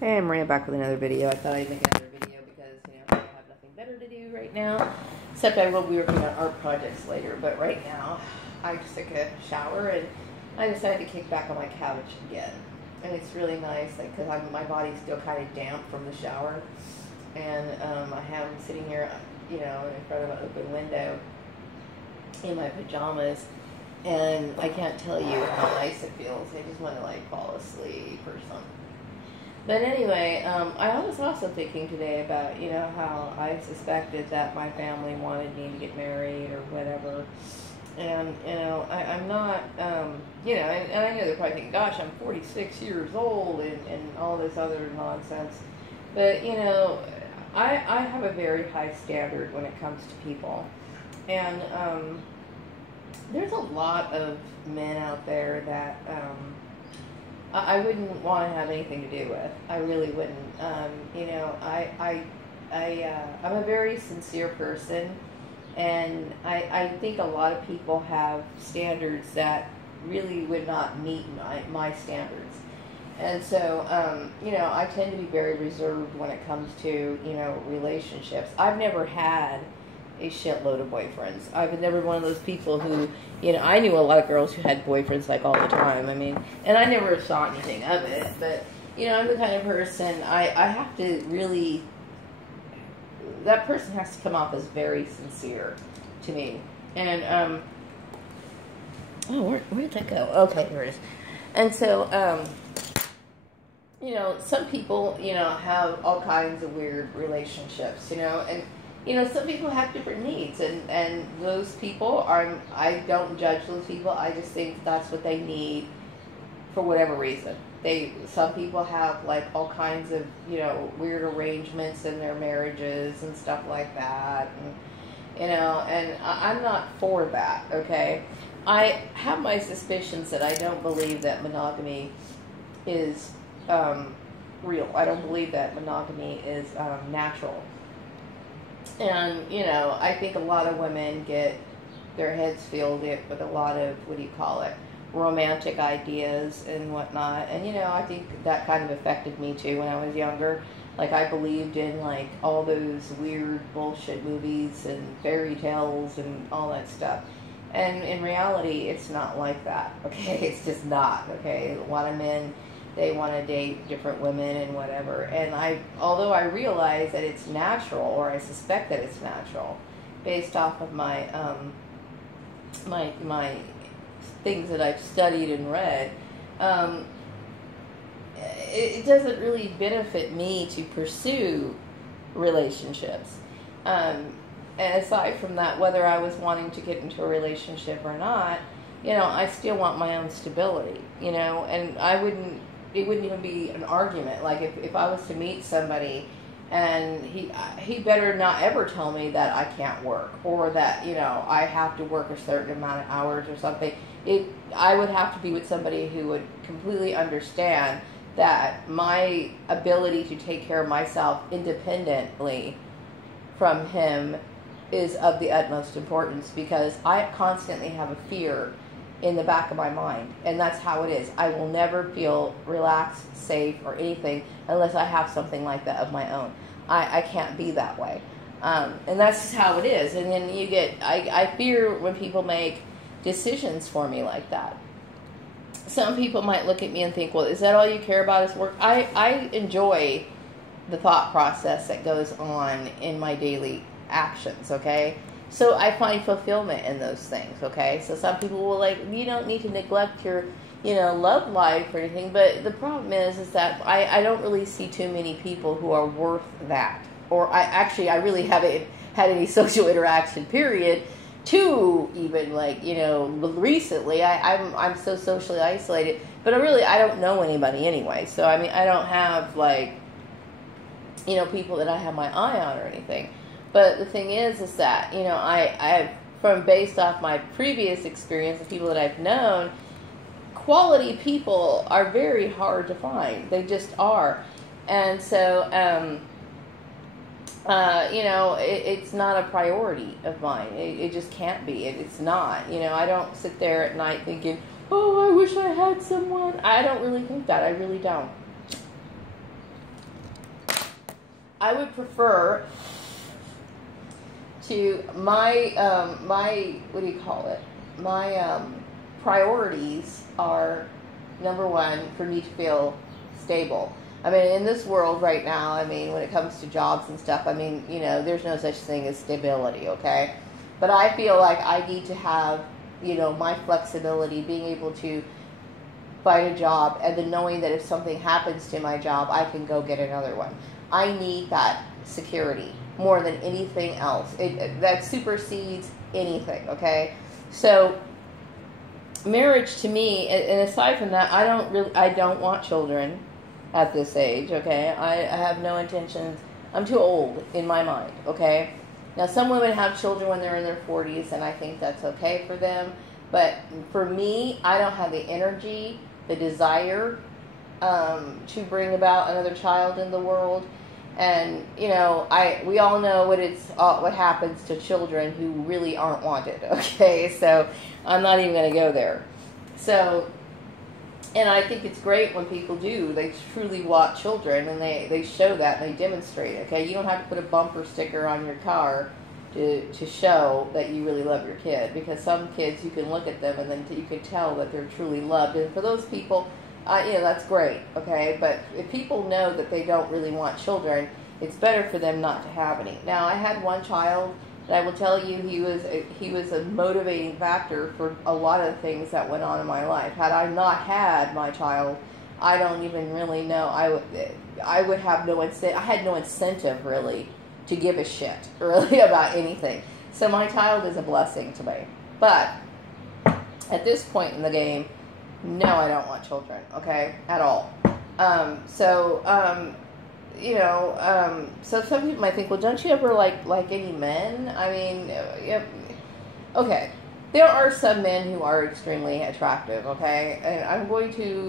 Hey, I'm Maria back with another video. I thought I'd make another video because, I have nothing better to do right now. Except I will be working on art projects later. But right now, I just took a shower and I decided to kick back on my couch again. And it's really nice because my body's still kind of damp from the shower. And I have sitting here, in front of an open window in my pajamas. And I can't tell you how nice it feels. I just want to fall asleep or something. But anyway, I was also thinking today about, how I suspected that my family wanted me to get married or whatever. And, I'm not, and I know they're probably thinking, gosh, I'm 46 years old and all this other nonsense. But, I have a very high standard when it comes to people. And there's a lot of men out there that I wouldn't want to have anything to do with. I really wouldn't. I'm a very sincere person, and I think a lot of people have standards that really would not meet my standards. And so, I tend to be very reserved when it comes to, relationships. I've never had a shitload of boyfriends. I've never one of those people who, I knew a lot of girls who had boyfriends all the time. And I never saw anything of it. But, I'm the kind of person, I have to really, that person has to come off as very sincere to me. And, where'd that go? Okay, here it is. And so, some people, have all kinds of weird relationships, and some people have different needs, and those people I don't judge those people. I just think that's what they need for whatever reason. Some people have all kinds of, weird arrangements in their marriages and stuff like that. And, and I'm not for that, okay? I have my suspicions that I don't believe that monogamy is real. I don't believe that monogamy is natural. And, I think a lot of women get their heads filled with a lot of, romantic ideas and whatnot. And, I think that kind of affected me too when I was younger. I believed in, all those weird bullshit movies and fairy tales and all that stuff. And in reality, it's not like that, okay? It's just not, okay? A lot of men, they want to date different women and whatever. And although I realize that it's natural, or I suspect that it's natural, based off of my my things that I've studied and read, it doesn't really benefit me to pursue relationships. And aside from that, whether I was wanting to get into a relationship or not, I still want my own stability, and it wouldn't even be an argument. If I was to meet somebody and he better not ever tell me that I can't work, or that, I have to work a certain amount of hours or something. I would have to be with somebody who would completely understand that my ability to take care of myself independently from him is of the utmost importance, because I constantly have a fear in the back of my mind, and that's how it is. I will never feel relaxed, safe, or anything unless I have something like that of my own. I can't be that way, and that's just how it is. And then I fear when people make decisions for me like that. Some people might look at me and think, well, is that all you care about is work? I enjoy the thought process that goes on in my daily actions, okay? So I find fulfillment in those things, okay? So some people will you don't need to neglect your, love life or anything, but the problem is that I don't really see too many people who are worth that. Or I really haven't had any social interaction, period, to even recently. I'm so socially isolated, but I don't know anybody anyway. So I don't have people that I have my eye on or anything. But the thing is that, based off my previous experience of people that I've known, quality people are very hard to find. They just are. And so, it's not a priority of mine. It just can't be. It's not. I don't sit there at night thinking, oh, I wish I had someone. I don't really think that. I really don't. I would prefer to my what do you call it? My priorities are, number one, for me to feel stable. I mean, in this world right now, I mean, when it comes to jobs and stuff, I mean, you know, there's no such thing as stability, okay? But I feel like I need to have, you know, my flexibility, being able to find a job, and then knowing that if something happens to my job, I can go get another one. I need that security more than anything else. That supersedes anything, okay? So marriage to me, and aside from that, I don't want children at this age, okay? I have no intentions. I'm too old in my mind, okay? Now, some women have children when they're in their 40s, and I think that's okay for them. But for me, I don't have the energy, the desire to bring about another child in the world. And, you know, we all know what happens to children who really aren't wanted, okay? So I'm not even going to go there. So, and I think it's great when people do. They truly want children, and they show that, and they demonstrate it, okay? You don't have to put a bumper sticker on your car to show that you really love your kid, because some kids, you can look at them, and then you can tell that they're truly loved. And for those people, you know, that's great, okay? But if people know that they don't really want children, it's better for them not to have any. Now, I had one child that I will tell you, he was a motivating factor for a lot of things that went on in my life. Had I not had my child, I don't even really know. I would have no incentive. I had no incentive really to give a shit really about anything. So my child is a blessing to me. But at this point in the game, no, I don't want children. Okay, at all. You know, so some people might think, well, don't you ever like any men? I mean, yeah, okay, there are some men who are extremely attractive, okay, and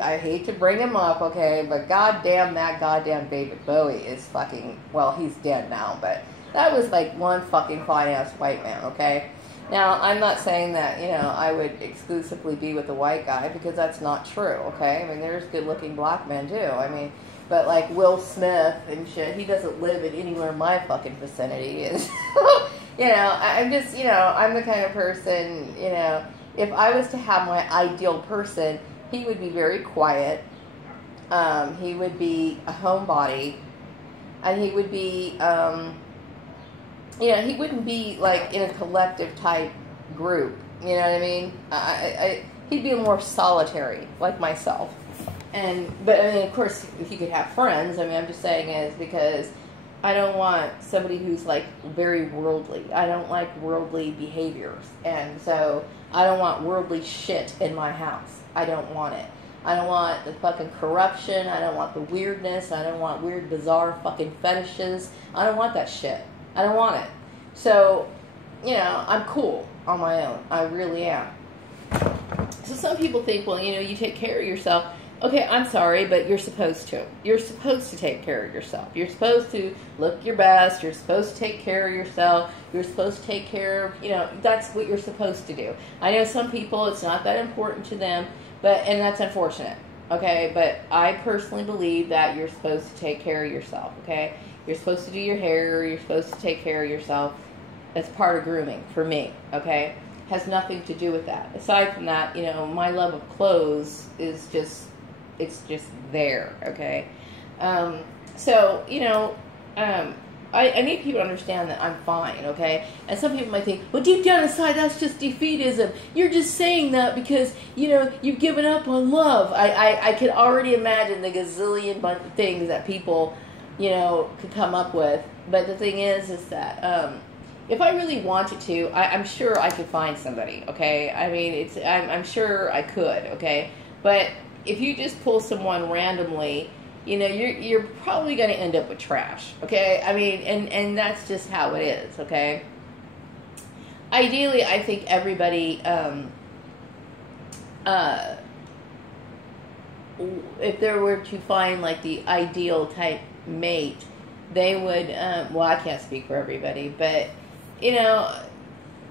I hate to bring him up, okay, but goddamn that goddamn David Bowie is fucking, well, he's dead now, but that was like one fucking fine-ass white man, okay? Now, I'm not saying that, you know, I would exclusively be with a white guy, because that's not true, okay? I mean, there's good-looking black men, too. I mean, but like Will Smith and shit, he doesn't live in anywhere in my fucking vicinity. And you know, I'm just, you know, I'm the kind of person, you know, if I was to have my ideal person, he would be very quiet. He would be a homebody. And he would be, you know, he wouldn't be like in a collective type group. You know what I mean? He'd be more solitary, like myself. But I mean, of course, he could have friends. I mean, I'm just saying is because I don't want somebody who's like very worldly. I don't like worldly behaviors. And so I don't want worldly shit in my house. I don't want it. I don't want the fucking corruption. I don't want the weirdness. I don't want weird, bizarre fucking fetishes. I don't want that shit. I don't want it. So, you know, I'm cool on my own. I really am. So some people think, well, you know, you take care of yourself. Okay, I'm sorry, but you're supposed to. You're supposed to take care of yourself. You're supposed to look your best. You're supposed to take care of yourself. You're supposed to take care of, you know, that's what you're supposed to do. I know some people, it's not that important to them, and that's unfortunate, okay? But I personally believe that you're supposed to take care of yourself, okay? You're supposed to do your hair. You're supposed to take care of yourself. That's part of grooming for me, okay? Has nothing to do with that. Aside from that, you know, my love of clothes is just... it's just there, okay? So, you know, I need people to understand that I'm fine, okay? And some people might think, well, deep down inside, that's just defeatism. You're just saying that because, you know, you've given up on love. I can already imagine the gazillion things that people, you know, could come up with. But the thing is that if I really wanted to, I'm sure I could find somebody, okay? I mean, I'm sure I could, okay? But if you just pull someone randomly, you know, you're probably going to end up with trash, okay? I mean, and that's just how it is, okay? Ideally, I think everybody, if there were to find, like, the ideal type mate, they would, well, I can't speak for everybody, but, you know,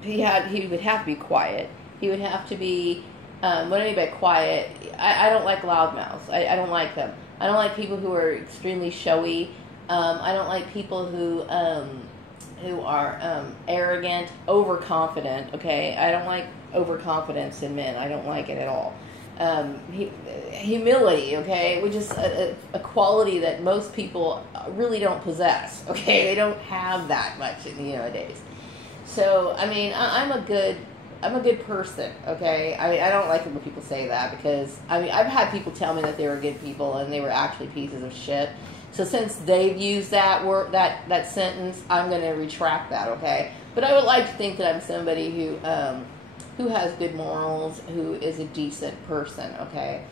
he would have to be quiet. He would have to be... what I mean by quiet, I don't like loudmouths. I don't like them. I don't like people who are extremely showy. I don't like people who are arrogant, overconfident. Okay, I don't like overconfidence in men. I don't like it at all. Humility, okay, which is a quality that most people really don't possess. Okay, they don't have that much in the nowadays. So I mean, I'm a good person. Okay, I don't like it when people say that, because I mean, I've had people tell me that they were good people and they were actually pieces of shit. So since they've used that word, that sentence, I'm going to retract that, okay? But I would like to think that I'm somebody who has good morals, who is a decent person, okay?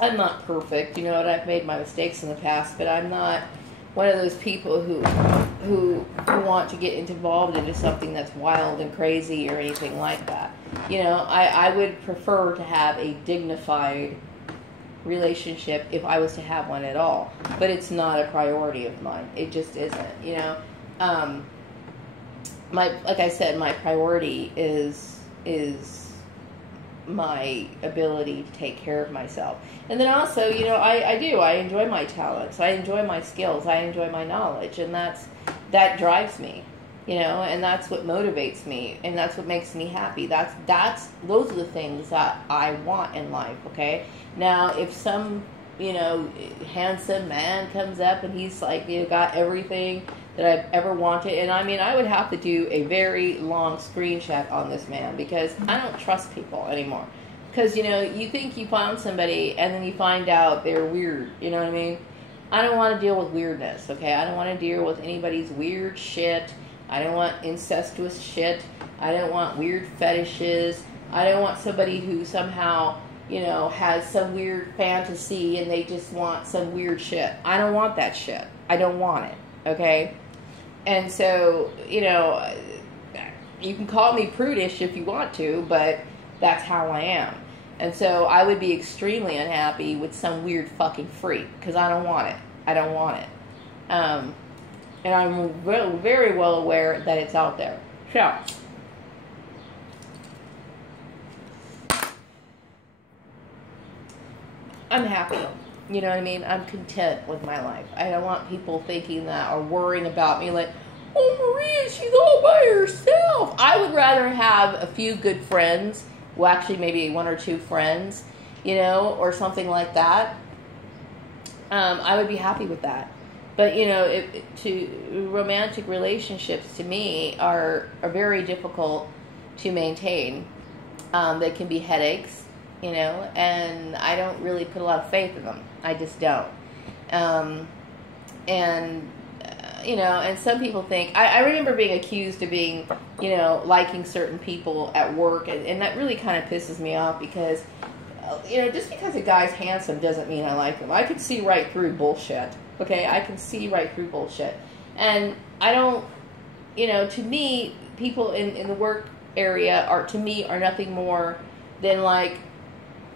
I'm not perfect, you know, and I've made my mistakes in the past, but I'm not one of those people who want to get involved into something that's wild and crazy or anything like that. You know, I would prefer to have a dignified relationship if I was to have one at all, but it's not a priority of mine. It just isn't, you know. Like I said, my priority is my ability to take care of myself. And then also, you know, I enjoy my talents, I enjoy my skills, I enjoy my knowledge, and that drives me, you know, and that's what motivates me, and that's what makes me happy. Those are the things that I want in life, okay? Now, if some, you know, handsome man comes up and he's like, you know, got everything that I've ever wanted, and I mean, I would have to do a very long screenshot on this man, because I don't trust people anymore. Because, you know, you think you found somebody and then you find out they're weird, you know what I mean? I don't want to deal with weirdness, okay? I don't want to deal with anybody's weird shit. I don't want incestuous shit. I don't want weird fetishes. I don't want somebody who somehow, you know, has some weird fantasy and they just want some weird shit. I don't want that shit. I don't want it, okay? And so, you know, you can call me prudish if you want to, but that's how I am. And so I would be extremely unhappy with some weird fucking freak, because I don't want it. I don't want it. And I'm very well aware that it's out there. So, I'm happy. You know what I mean? I'm content with my life. I don't want people thinking that or worrying about me like, oh, Maria, she's all by herself. I would rather have a few good friends, well, actually maybe one or two friends, you know, or something like that. I would be happy with that. But, you know, romantic relationships to me are very difficult to maintain. They can be headaches, you know, and I don't really put a lot of faith in them. I just don't. You know, and some people think, I remember being accused of being, you know, liking certain people at work, and that really kind of pisses me off, because, you know, just because a guy's handsome doesn't mean I like him. I can see right through bullshit, okay? I can see right through bullshit. And I don't, you know, to me, people in the work area are nothing more than like,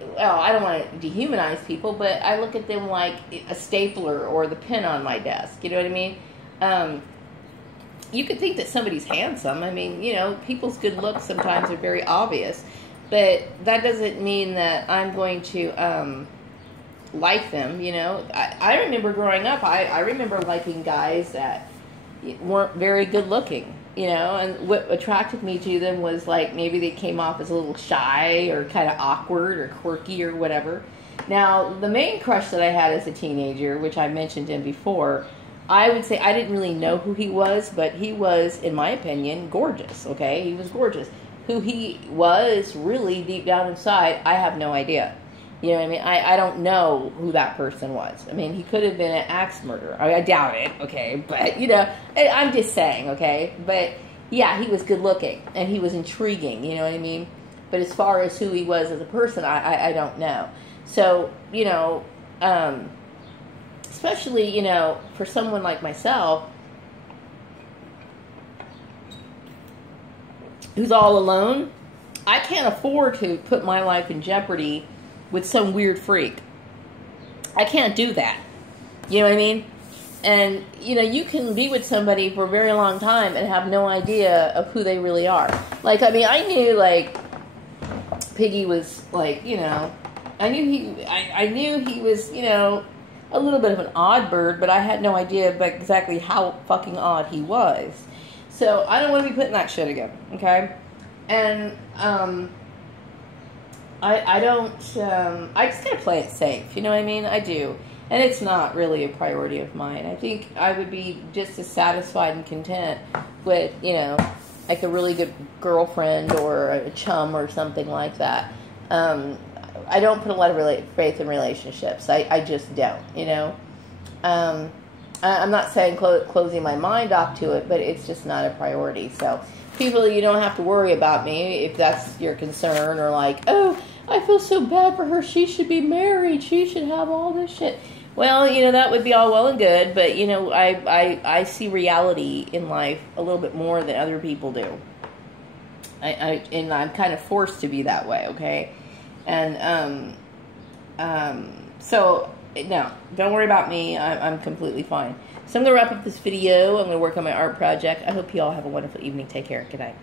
well, I don't want to dehumanize people, but I look at them like a stapler or the pen on my desk, you know what I mean? You could think that somebody's handsome. I mean, you know, people's good looks sometimes are very obvious, but that doesn't mean that I'm going to like them, you know. I remember growing up, I remember liking guys that weren't very good looking, you know, and what attracted me to them was like maybe they came off as a little shy or kind of awkward or quirky or whatever. Now, the main crush that I had as a teenager, which I mentioned him before, I would say I didn't really know who he was, but he was, in my opinion, gorgeous, okay? He was gorgeous. Who he was really deep down inside, I have no idea. You know what I mean? I don't know who that person was. I mean, he could have been an axe murderer. I doubt it, okay? But, you know, I'm just saying, okay? But, yeah, he was good looking, and he was intriguing, you know what I mean? But as far as who he was as a person, I don't know. So, you know, especially, you know, for someone like myself, who's all alone, I can't afford to put my life in jeopardy with some weird freak. I can't do that. You know what I mean? And, you know, you can be with somebody for a very long time and have no idea of who they really are. Like, I mean, I knew, like, Piggy was, like, you know, I knew he was, you know, a little bit of an odd bird, but I had no idea about exactly how fucking odd he was. So I don't want to be putting that shit again, okay? And I don't, I just gotta play it safe, you know what I mean? I do. And it's not really a priority of mine. I think I would be just as satisfied and content with, you know, like a really good girlfriend or a chum or something like that. I don't put a lot of faith in relationships. I just don't, you know. I'm not saying closing my mind off to it, but it's just not a priority. So, people, you don't have to worry about me if that's your concern, or like, oh, I feel so bad for her. She should be married. She should have all this shit. Well, you know, that would be all well and good, but, you know, I see reality in life a little bit more than other people do. And I'm kind of forced to be that way, okay? And, so, no, don't worry about me. I'm completely fine. So I'm going to wrap up this video. I'm going to work on my art project. I hope you all have a wonderful evening. Take care. Good night.